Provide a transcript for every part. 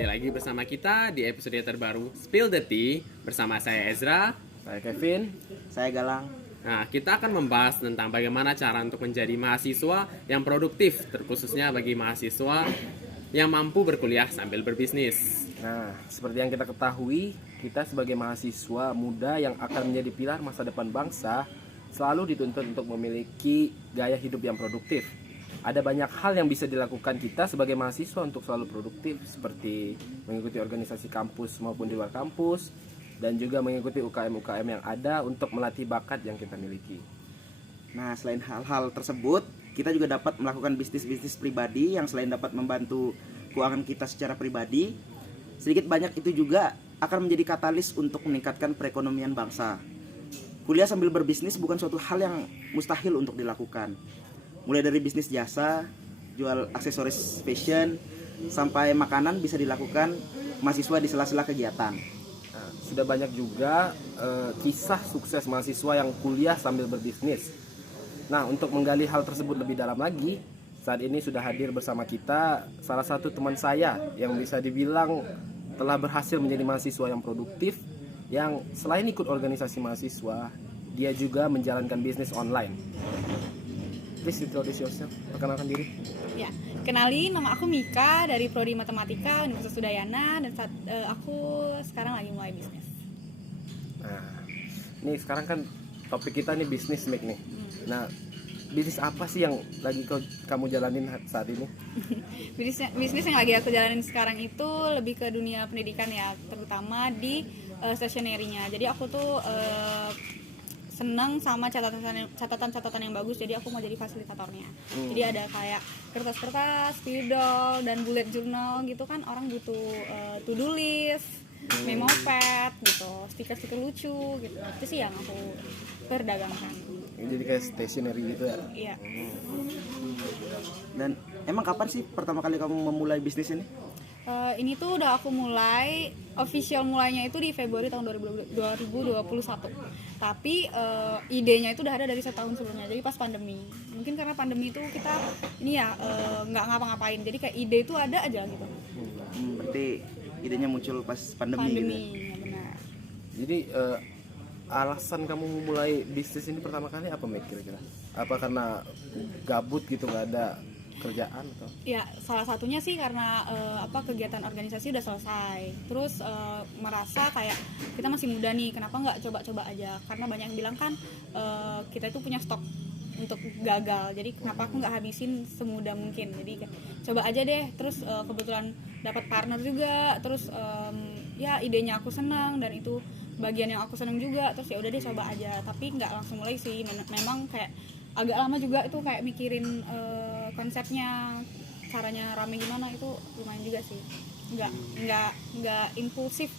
kembali lagi bersama kita di episode terbaru Spill the Tea bersama saya Ezra. Saya Kevin. Saya Galang. Nah, kita akan membahas tentang bagaimana cara untuk menjadi mahasiswa yang produktif, terkhususnya bagi mahasiswa yang mampu berkuliah sambil berbisnis. Nah, seperti yang kita ketahui, kita sebagai mahasiswa muda yang akan menjadi pilar masa depan bangsa selalu dituntut untuk memiliki gaya hidup yang produktif. Ada banyak hal yang bisa dilakukan kita sebagai mahasiswa untuk selalu produktif, seperti mengikuti organisasi kampus maupun di luar kampus, dan juga mengikuti UKM-UKM yang ada untuk melatih bakat yang kita miliki. Nah, selain hal-hal tersebut, kita juga dapat melakukan bisnis-bisnis pribadi yang selain dapat membantu keuangan kita secara pribadi, sedikit banyak itu juga akan menjadi katalis untuk meningkatkan perekonomian bangsa. Kuliah sambil berbisnis bukan suatu hal yang mustahil untuk dilakukan. Mulai dari bisnis jasa, jual aksesoris fashion, sampai makanan bisa dilakukan mahasiswa di sela-sela kegiatan. Nah, sudah banyak juga kisah sukses mahasiswa yang kuliah sambil berbisnis. Nah, untuk menggali hal tersebut lebih dalam lagi, saat ini sudah hadir bersama kita salah satu teman saya yang bisa dibilang telah berhasil menjadi mahasiswa yang produktif, yang selain ikut organisasi mahasiswa, dia juga menjalankan bisnis online. Please introduce yourself, perkenalkan diri. Ya, kenalin, nama aku Mika dari Prodi Matematika Universitas Udayana dan aku sekarang lagi mulai bisnis. Nah, ini sekarang kan topik kita nih bisnis Mik nih. Nah, bisnis apa sih yang lagi kamu jalanin saat ini? Bisnis yang lagi aku jalanin sekarang itu lebih ke dunia pendidikan ya, terutama di stationery-nya. Jadi aku tuh senang sama catatan-catatan yang bagus, jadi aku mau jadi fasilitatornya. Jadi ada kayak kertas-kertas, spidol, dan bullet journal gitu kan, orang butuh to-do list, memo pad gitu, stiker-stiker lucu gitu. Itu sih yang aku perdagangkan. Jadi kayak stationery gitu ya? Iya. Dan emang kapan sih pertama kali kamu memulai bisnis ini? Ini tuh udah aku mulai, official mulainya itu di Februari tahun 2021. Tapi idenya itu udah ada dari setahun sebelumnya, jadi pas pandemi. Mungkin karena pandemi itu kita ini ya nggak ngapa-ngapain, jadi kayak ide itu ada aja gitu. Berarti idenya muncul pas pandemi gitu. Ya benar. Jadi alasan kamu memulai bisnis ini pertama kali apa Mik kira-kira? Apa karena gabut gitu, nggak ada kerjaan atau? Ya, salah satunya sih karena kegiatan organisasi udah selesai. Terus merasa kayak kita masih muda nih, kenapa nggak coba-coba aja? Karena banyak yang bilang kan kita itu punya stok untuk gagal. Jadi kenapa aku nggak habisin semudah mungkin? Jadi coba aja deh. Terus kebetulan dapat partner juga. Terus ya idenya aku senang dan itu bagian yang aku senang juga. Terus ya udah deh coba aja. Tapi nggak langsung mulai sih. Memang kayak agak lama juga itu kayak mikirin konsepnya, caranya rame gimana, itu lumayan juga sih. Nggak impulsif.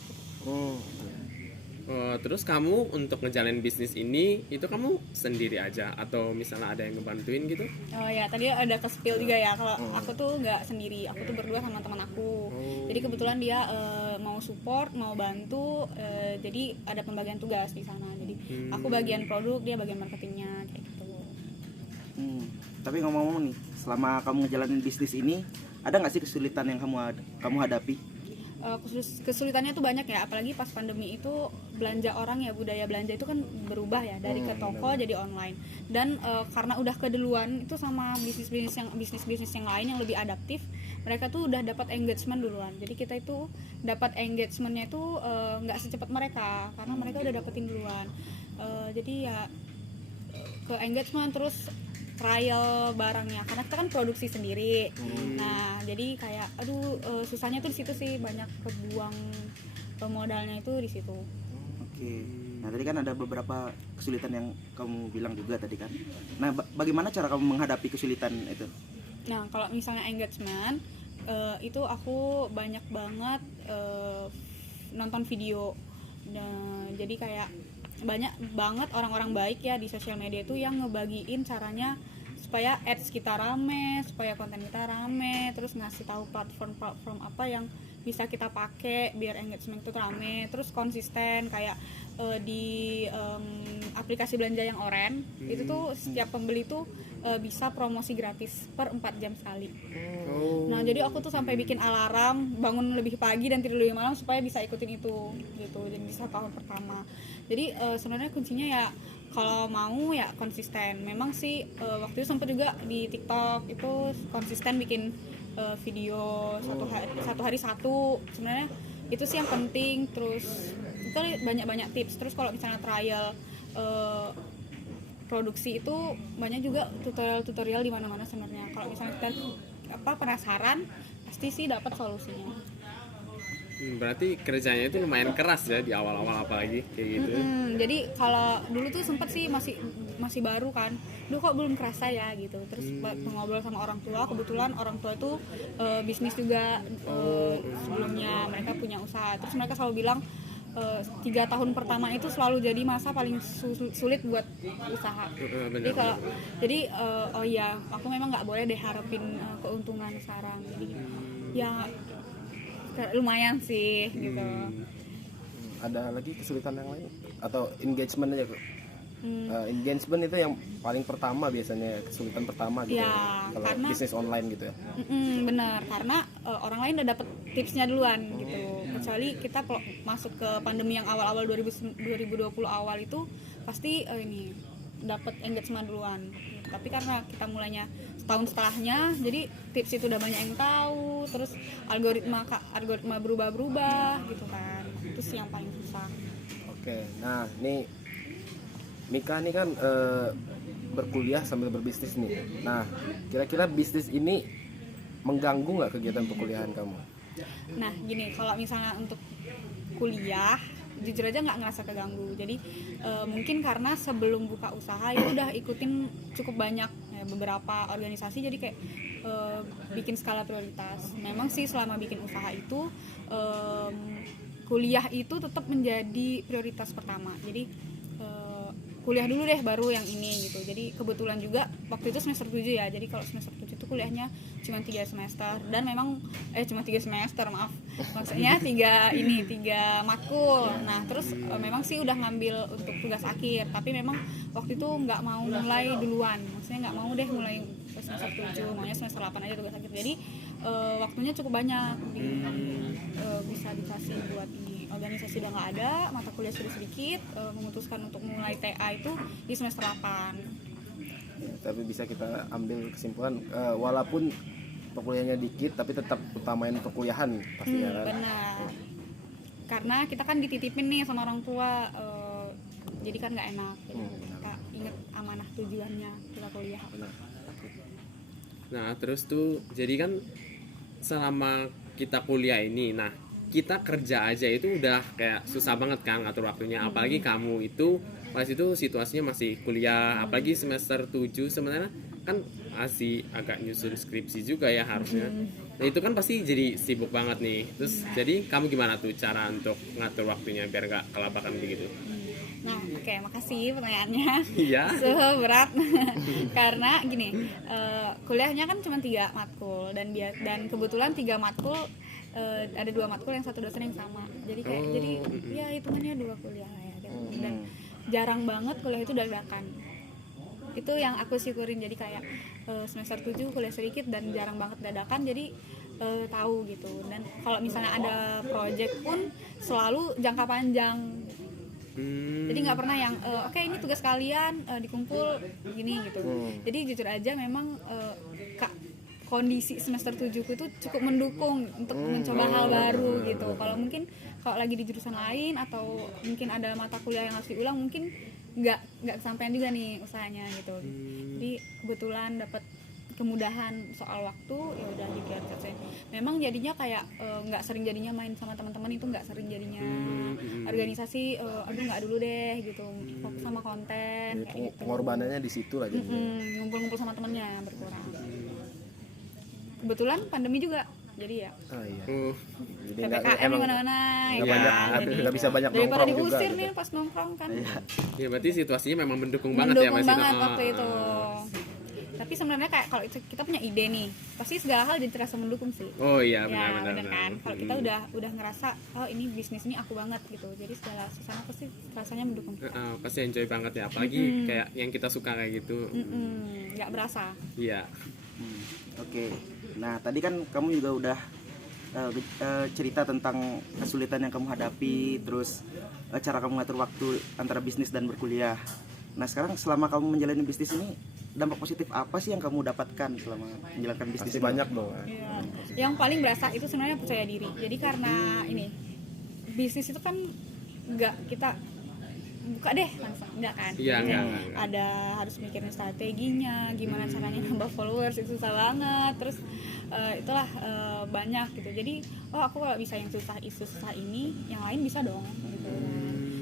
Terus kamu untuk ngejalanin bisnis ini, itu kamu sendiri aja atau misalnya ada yang ngebantuin gitu? Oh ya, tadi ada ke spill juga ya. Kalau aku tuh nggak sendiri, aku tuh berdua sama teman aku. Jadi kebetulan dia mau support, mau bantu. Jadi ada pembagian tugas di sana. Jadi aku bagian produk, dia bagian marketingnya kayak gitu. Tapi ngomong-ngomong nih, selama kamu ngejalanin bisnis ini, ada nggak sih kesulitan yang kamu hadapi? Kesulitannya tuh banyak ya, apalagi pas pandemi itu belanja orang ya, budaya belanja itu kan berubah ya, dari ke toko jadi online. Dan karena udah keduluan itu sama bisnis-bisnis yang lain yang lebih adaptif, mereka tuh udah dapat engagement duluan. Jadi kita itu dapat engagementnya itu nggak secepat mereka, karena mereka udah dapetin duluan. Jadi ya ke engagement, terus trial barangnya, karena kita kan produksi sendiri. Nah, jadi kayak susahnya tuh di situ sih, banyak kebuang modalnya itu di situ. Oke. Nah, tadi kan ada beberapa kesulitan yang kamu bilang juga tadi kan. Nah, bagaimana cara kamu menghadapi kesulitan itu? Nah, kalau misalnya engagement itu aku banyak banget nonton video. Nah, jadi kayak banyak banget orang-orang baik ya di sosial media itu yang ngebagiin caranya supaya ads kita rame, supaya konten kita rame, terus ngasih tahu platform apa yang bisa kita pakai biar engagement itu rame, terus konsisten kayak di aplikasi belanja yang Oren itu tuh setiap pembeli tuh bisa promosi gratis per 4 jam sekali. Nah jadi aku tuh sampai bikin alarm bangun lebih pagi dan tidur lebih malam supaya bisa ikutin itu gitu. Jadi bisa tahun pertama. Jadi sebenarnya kuncinya ya kalau mau ya konsisten. Memang sih waktu itu sempat juga di TikTok itu konsisten bikin video satu hari satu. Sebenarnya itu sih yang penting. Terus itu banyak tips. Terus kalau misalnya trial produksi itu banyak juga tutorial di mana-mana sebenarnya. Kalau misalnya kita penasaran, pasti sih dapat solusinya. Berarti kerjanya itu lumayan keras ya di awal-awal apalagi kayak gitu. Jadi kalau dulu tuh sempet sih masih baru kan, dulu kok belum kerasa ya gitu. Terus ngobrol sama orang tua, kebetulan orang tua itu bisnis juga sebelumnya, mereka punya usaha. Terus mereka selalu bilang 3 tahun pertama itu selalu jadi masa paling sulit buat usaha. Jadi oh iya, aku memang nggak boleh deh harapin keuntungan sekarang. Jadi ya lumayan sih gitu. Ada lagi kesulitan yang lain atau engagement aja? Engagement itu yang paling pertama biasanya, kesulitan pertama gitu ya, kalau karena bisnis online gitu ya. Benar, karena orang lain udah dapet tipsnya duluan gitu. Kecuali kita masuk ke pandemi yang awal-awal 2020 awal itu pasti ini dapat engagement duluan. Tapi karena kita mulainya setahun setelahnya, jadi tips itu udah banyak yang tahu. Terus algoritma berubah-berubah gitu kan. Itu sih yang paling susah. Oke, nah nih Mika nih kan berkuliah sambil berbisnis nih. Nah, kira-kira bisnis ini mengganggu nggak kegiatan perkuliahan kamu? Nah, gini, kalau misalnya untuk kuliah, jujur aja nggak ngerasa keganggu. Jadi mungkin karena sebelum buka usaha itu udah ikutin cukup banyak ya, beberapa organisasi, jadi kayak bikin skala prioritas. Memang sih selama bikin usaha itu kuliah itu tetap menjadi prioritas pertama. Jadi kuliah dulu deh baru yang ini gitu. Jadi kebetulan juga waktu itu semester 7 ya. Jadi kalau semester 7 itu kuliahnya cuma 3 semester dan memang cuma 3 semester, maaf. Maksudnya 3 matkul. Nah, terus memang sih udah ngambil untuk tugas akhir, tapi memang waktu itu nggak mau mulai duluan. Maksudnya nggak mau deh mulai semester 7, maunya semester 8 aja tugas akhir. Jadi waktunya cukup banyak bisa dikasih buat ini. Organisasi udah nggak ada, mata kuliah sudah sedikit, memutuskan untuk mulai TA itu di semester 8. Ya, tapi bisa kita ambil kesimpulan walaupun perkuliahannya dikit tapi tetap utamain perkuliahan pastinya kan. Benar. Karena kita kan dititipin nih sama orang tua, jadi kan nggak enak. Jadi kita inget amanah tujuannya kita kuliah. Nah terus tuh jadi kan selama kita kuliah ini, nah kita kerja aja itu udah kayak susah banget kan ngatur waktunya. Apalagi kamu itu pas itu situasinya masih kuliah, apalagi semester 7 sebenarnya kan masih agak nyusun skripsi juga ya harusnya. Nah itu kan pasti jadi sibuk banget nih. Terus jadi kamu gimana tuh cara untuk ngatur waktunya biar gak kelabakan begitu? Nah, oke, makasih pertanyaannya. Iya. Berat. Karena gini, kuliahnya kan cuma 3 matkul dan kebetulan 3 matkul ada 2 matkul yang 1 dosen yang sama. Jadi kayak ya hitungannya 2 kuliah ya. Dan jarang banget kuliah itu dadakan. Itu yang aku syukurin. Jadi kayak semester 7 kuliah sedikit dan jarang banget dadakan. Jadi tahu gitu. Dan kalau misalnya ada project pun selalu jangka panjang. Jadi nggak pernah yang oke, ini tugas kalian dikumpul gini gitu. Jadi jujur aja memang kondisi semester 7 itu cukup mendukung untuk mencoba hal baru gitu. Kalau lagi di jurusan lain atau mungkin ada mata kuliah yang harus diulang, mungkin nggak kesampaian juga nih usahanya gitu. Jadi kebetulan dapat kemudahan soal waktu, ya udah dibiar saja. Memang jadinya kayak nggak sering jadinya main sama teman-teman, itu nggak sering jadinya organisasi, aduh nggak dulu deh gitu, fokus sama konten. Gitu. Pengorbanannya di situ lah jadinya. Ngumpul-ngumpul sama temennya berkurang. Kebetulan pandemi juga, jadi ya. Oh iya. Jadi PPKM di mana-mana ya. Nggak bisa banyak daripada nongkrong juga. diusir Gitu. nih pas nongkrong kan. Ya berarti situasinya memang mendukung banget ya Mas. Mendukung banget waktu itu. Tapi sebenarnya kayak kalau kita punya ide nih, pasti segala hal jadi terasa mendukung sih. Oh iya, Ya benar-benar. bener kan. Kalau kita udah ngerasa oh ini bisnis ini aku banget gitu, jadi segala sesuatu pasti rasanya mendukung. Pasti enjoy banget ya, apalagi kayak yang kita suka kayak gitu. Nggak berasa. Iya. Oke. Nah, tadi kan kamu juga udah cerita tentang kesulitan yang kamu hadapi, terus cara kamu ngatur waktu antara bisnis dan berkuliah. Nah, sekarang selama kamu menjalani bisnis ini, dampak positif apa sih yang kamu dapatkan selama menjalankan bisnis Pasti ini? banyak dong. Iya. Yang paling berasa itu sebenarnya percaya diri. Jadi karena ini bisnis itu kan nggak kita buka deh langsung, nggak kan? Iya, Jadi nggak. ada harus mikirin strateginya, gimana caranya nambah followers itu susah banget. Terus itulah banyak gitu. Jadi aku kalau bisa yang susah ini, yang lain bisa dong. Gitu.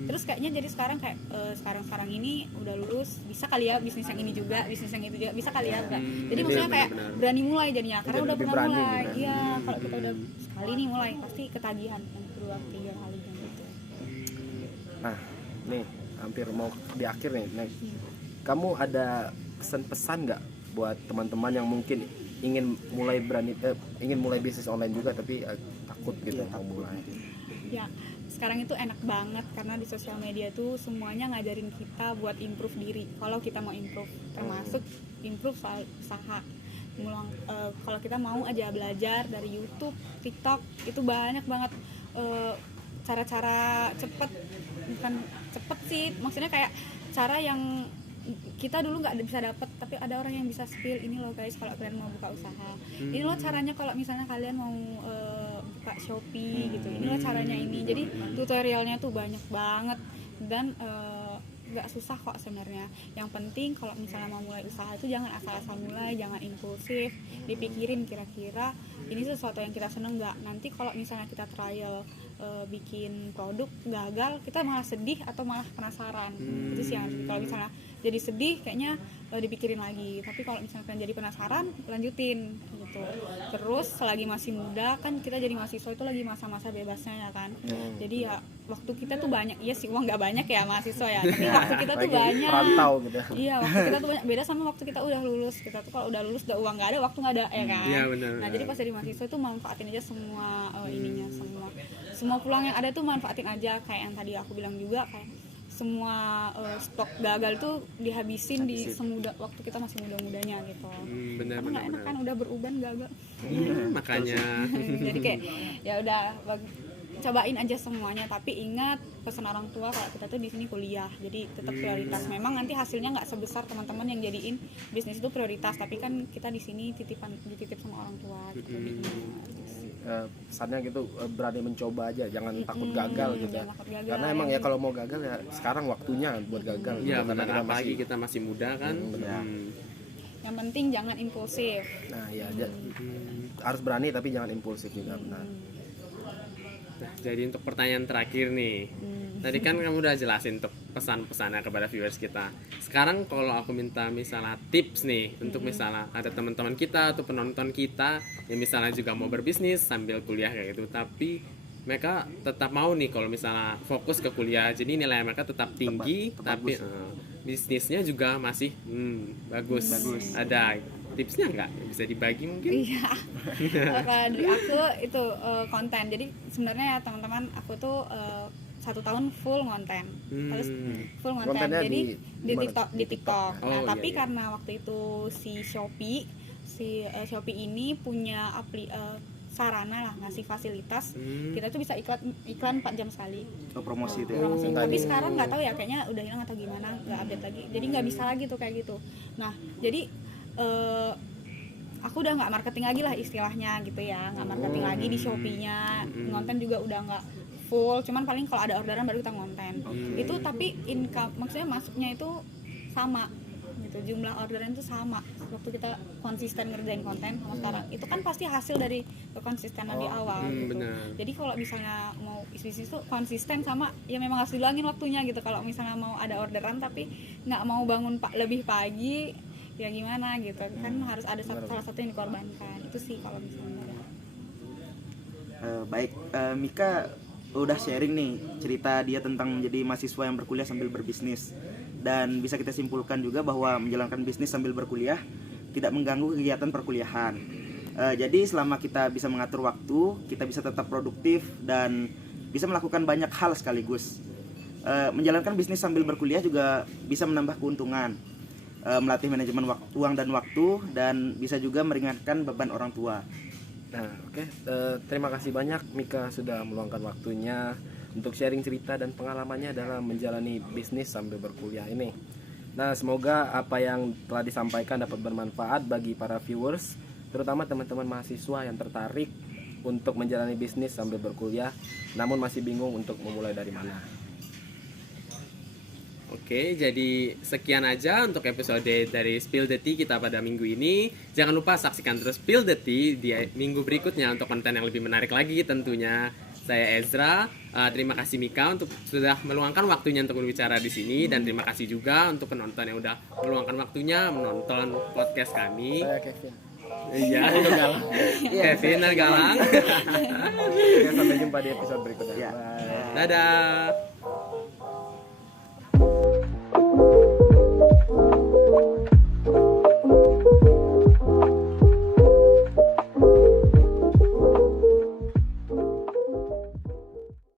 Terus kayaknya jadi sekarang kayak sekarang ini udah lulus, bisa kali ya bisnis yang ini juga, bisnis yang itu juga, bisa kali ya. Jadi maksudnya kayak benar-benar. berani mulai jadinya, karena Jadi udah lebih pernah berani mulai. gitu. Iya, kalau kita udah sekali nih mulai pasti ketagihan yang kedua, ketiga kali gitu. Nah, nih hampir mau di akhir nih. Nih, kamu ada pesan-pesan nggak buat teman-teman yang mungkin ingin mulai bisnis online juga tapi takut gitu mau mulai? Ya, sekarang itu enak banget karena di sosial media tuh semuanya ngajarin kita buat improve diri. Kalau kita mau improve, termasuk improve soal usaha. Kalau kita mau aja belajar dari YouTube, TikTok, itu banyak banget cara-cara cepet, bukan cepet sih, maksudnya kayak cara yang kita dulu nggak bisa dapet, tapi ada orang yang bisa spill ini loh guys, kalau kalian mau buka usaha, ini loh caranya kalau misalnya kalian mau buka Shopee gitu, ini loh caranya ini. Jadi tutorialnya tuh banyak banget dan nggak susah kok sebenarnya. Yang penting kalau misalnya mau mulai usaha itu jangan asal-asal mulai, jangan impulsif, dipikirin kira-kira ini sesuatu yang kita seneng nggak. Nanti kalau misalnya kita trial bikin produk gagal, kita malah sedih atau malah penasaran. Itu sih yang kalau misalnya jadi sedih kayaknya dipikirin lagi, tapi kalau misalnya kalian jadi penasaran lanjutin gitu. Terus selagi masih muda kan, kita jadi mahasiswa itu lagi masa-masa bebasnya ya kan. Jadi ya waktu kita tuh banyak, iya sih uang nggak banyak ya mahasiswa ya, tapi waktu kita tuh Lagi banyak. perantau gitu. Iya, waktu kita tuh banyak, beda sama waktu kita udah lulus. Kita tuh kalau udah lulus udah uang nggak ada, waktu nggak ada ya kan. Iya, benar. Nah jadi pas jadi mahasiswa tuh manfaatin aja semua ininya, semua peluang yang ada tuh manfaatin aja. Kayak yang tadi aku bilang juga, kayak semua stok gagal tuh dihabisin di waktu kita masih muda-mudanya gitu. Benar, Karena nggak enak kan udah beruban gagal. Makanya Jadi kayak ya udah cobain aja semuanya, tapi ingat pesan orang tua kalau kita tuh di sini kuliah, jadi tetap prioritas. Memang nanti hasilnya nggak sebesar teman-teman yang jadiin bisnis itu prioritas, tapi kan kita di sini dititip sama orang tua gitu. Pesannya gitu, berani mencoba aja, jangan takut gagal gitu ya. Jangan takut gagal, Karena emang ya kalau mau gagal ya sekarang waktunya buat gagal. ya Karena benar, kita apalagi kita masih muda kan. Yang penting jangan impulsif. Nah ya harus berani tapi jangan impulsif juga, benar. Nah, jadi untuk pertanyaan terakhir nih, tadi kan kamu udah jelasin untuk pesan-pesannya kepada viewers kita. Sekarang kalau aku minta misalnya tips nih, untuk misalnya ada teman-teman kita atau penonton kita yang misalnya juga mau berbisnis sambil kuliah kayak gitu, tapi mereka tetap mau nih kalau misalnya fokus ke kuliah, jadi nilai mereka tetap tinggi, tapi bisnisnya juga masih bagus. Ada tipsnya nggak? Bisa dibagi mungkin? Iya. Kalau dari aku itu konten. Jadi sebenarnya ya teman-teman, aku tuh 1 tahun full konten. Terus full konten. Kontennya Jadi di mana? di TikTok. Nah, Oh, tapi iya. karena waktu itu si Shopee ini punya sarana lah, ngasih fasilitas. Kita tuh bisa iklan 4 jam sekali. Promosi itu ya. Promosi. Tapi sekarang nggak tahu ya, kayaknya udah hilang atau gimana, nggak update lagi. Jadi nggak bisa lagi tuh kayak gitu. Nah, jadi aku udah nggak marketing lagi lah istilahnya gitu ya, nggak marketing lagi di Shopee-nya, konten juga udah nggak full, cuman paling kalau ada orderan baru kita konten. Itu tapi income, maksudnya masuknya itu sama gitu, jumlah orderan itu sama waktu kita konsisten ngerjain konten sama sekarang. Itu kan pasti hasil dari kekonsistenan di awal gitu. benar. Jadi kalau misalnya mau bisnis tuh konsisten sama, ya memang harus diluangin waktunya gitu. Kalau misalnya mau ada orderan tapi nggak mau bangun lebih pagi, ya gimana gitu kan, harus ada salah satu yang dikorbankan. Itu sih kalau misalnya. Baik, Mika udah sharing nih cerita dia tentang menjadi mahasiswa yang berkuliah sambil berbisnis, dan bisa kita simpulkan juga bahwa menjalankan bisnis sambil berkuliah tidak mengganggu kegiatan perkuliahan. Jadi selama kita bisa mengatur waktu, kita bisa tetap produktif dan bisa melakukan banyak hal sekaligus. Menjalankan bisnis sambil berkuliah juga bisa menambah keuntungan, melatih manajemen uang dan waktu, dan bisa juga meringankan beban orang tua. Nah, oke. Terima kasih banyak Mika sudah meluangkan waktunya untuk sharing cerita dan pengalamannya dalam menjalani bisnis sambil berkuliah ini. Nah, semoga apa yang telah disampaikan dapat bermanfaat bagi para viewers, terutama teman-teman mahasiswa yang tertarik untuk menjalani bisnis sambil berkuliah, namun masih bingung untuk memulai dari mana. Oke, jadi sekian aja untuk episode dari Spill the Tea kita pada minggu ini. Jangan lupa saksikan terus Spill the Tea di minggu berikutnya untuk konten yang lebih menarik lagi tentunya. Saya Ezra, terima kasih Mika untuk sudah meluangkan waktunya untuk berbicara di sini, dan terima kasih juga untuk penonton yang udah meluangkan waktunya menonton podcast kami. Saya Kevin. Iya, Kevin Galang. Oke, sampai jumpa di episode berikutnya. Ya. Bye. Dadah.